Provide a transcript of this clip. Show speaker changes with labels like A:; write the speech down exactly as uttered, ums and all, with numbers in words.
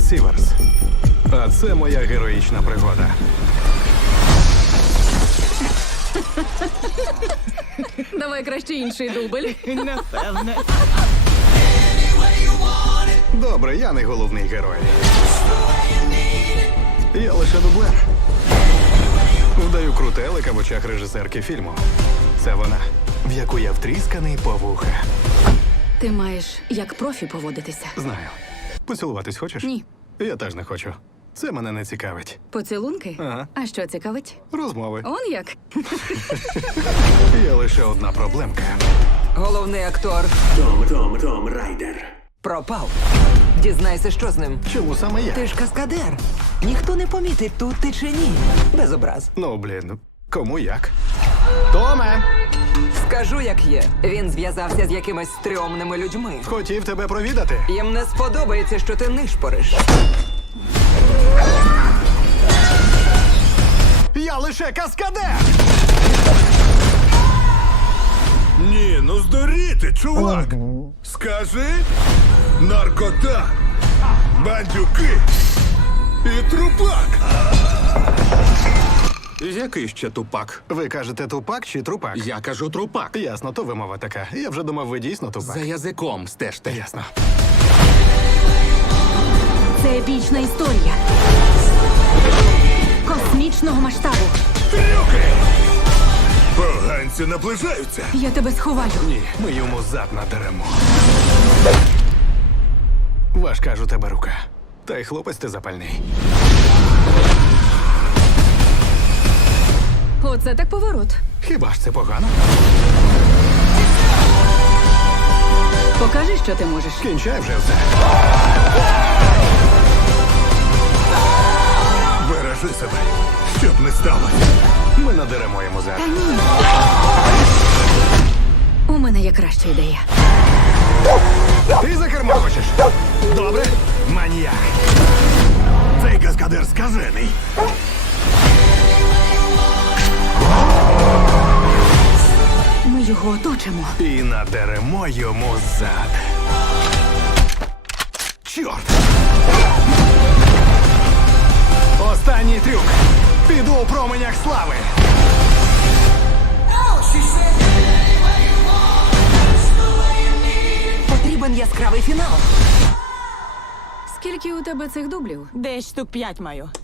A: Сіверс. А це моя героїчна пригода.
B: Давай краще інший дубль.
C: Напевне.
A: Добре, я не головний герой. Я лише дублер. Вдаю крутелика в очах режисерки фільму. Це вона, в яку я втрісканий по вуха.
B: Ти маєш як профі поводитися.
A: Знаю. Поцілуватись хочеш?
B: Ні.
A: Я теж не хочу. Це мене не цікавить.
B: Поцілунки?
A: Ага.
B: А що цікавить?
A: Розмови.
B: Он як?
A: Є лише одна проблемка.
D: Головний актор
E: Том, Том, Том Райдер.
D: пропав. Дізнайся, що з ним.
A: Чому саме я?
D: Ти ж каскадер. Ніхто не помітить, тут ти чи ні. Без образ.
A: Ну, блін, кому як? Томе!
D: Скажу, як є. Він зв'язався з якимись стрьомними людьми.
A: Хотів тебе провідати.
D: Їм не сподобається, що ти нишпориш.
A: Я лише каскадер!
F: Ні, ну здуріти, чувак! Скажи, наркота, бандюки і трупак.
G: Який ще тупак?
A: Ви кажете тупак чи трупак?
G: Я кажу трупак.
A: Ясно, то вимова така. Я вже думав, ви дійсно тупак.
G: За язиком стежте.
A: Ясно.
B: Це епічна історія. Космічного масштабу.
F: Трюки! Поганці наближаються.
B: Я тебе сховаю.
A: Ні, ми йому зад надеремо. Важка ж у тебе рука. Та й хлопець ти запальний.
B: Оце так поворот.
A: Хіба ж це погано?
B: Покажи, що ти можеш.
A: Кінчай вже все.
F: Бережи себе, щоб не сталося.
A: Ми надеремо йому зад.
B: Та ні. У мене є краща ідея.
A: Ти за кермо хочеш? Добре? Маніяк.
F: Цей каскадер скажений.
B: Ми його оточимо.
A: І надеремо йому зад. Чорт! Останній трюк. Піду у променях слави.
D: Потрібен яскравий фінал.
B: Скільки у тебе цих дублів?
C: Десь штук п'ять маю.